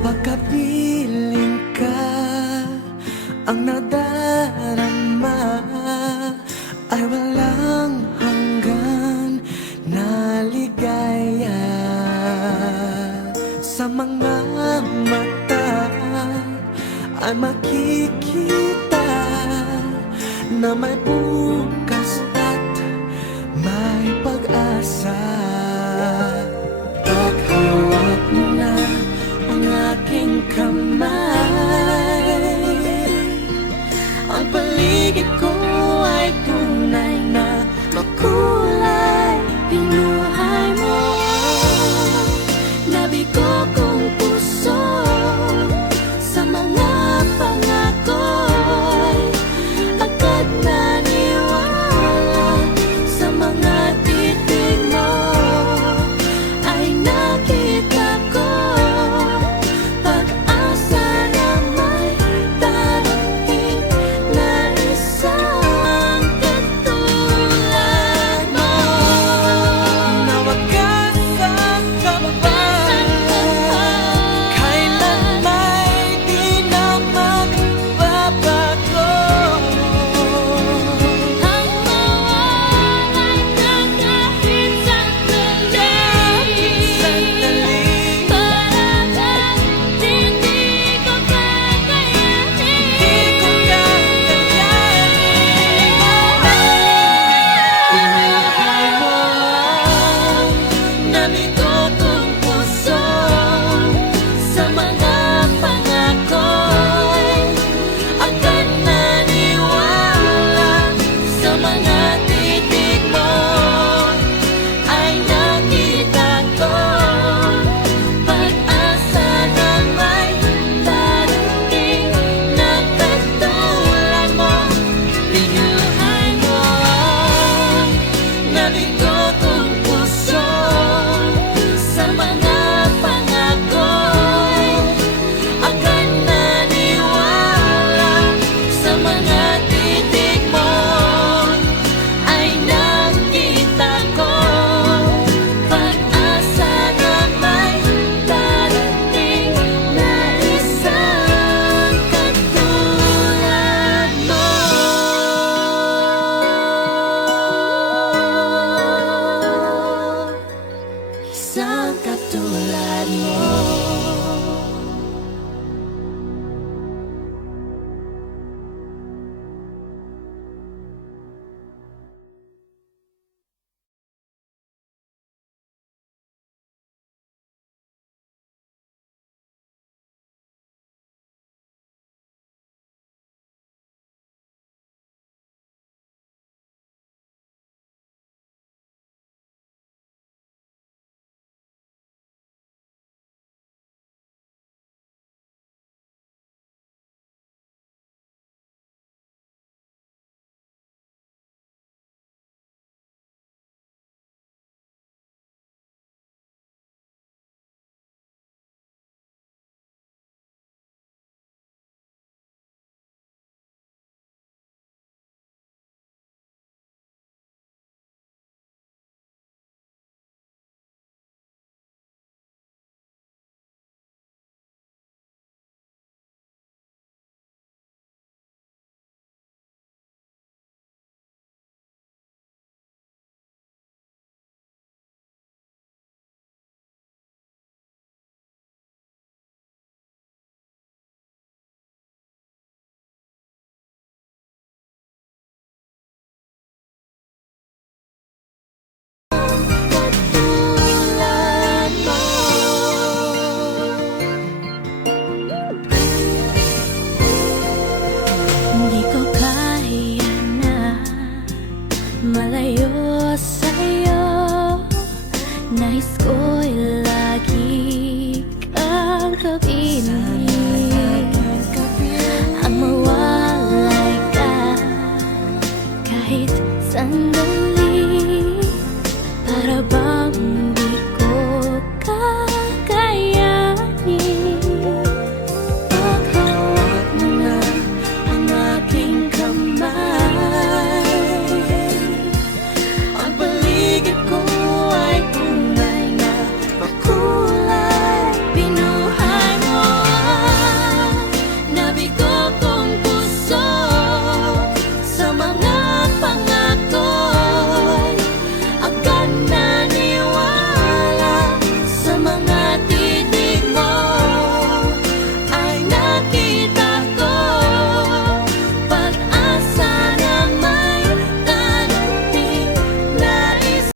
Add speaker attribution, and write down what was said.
Speaker 1: Pagkapiling ka Ang nadarama Ay walang hanggan na ligaya. Sa mga mata Ay makikita Na may bukas at may pag-asa. Malayo sa'yo. Nais ko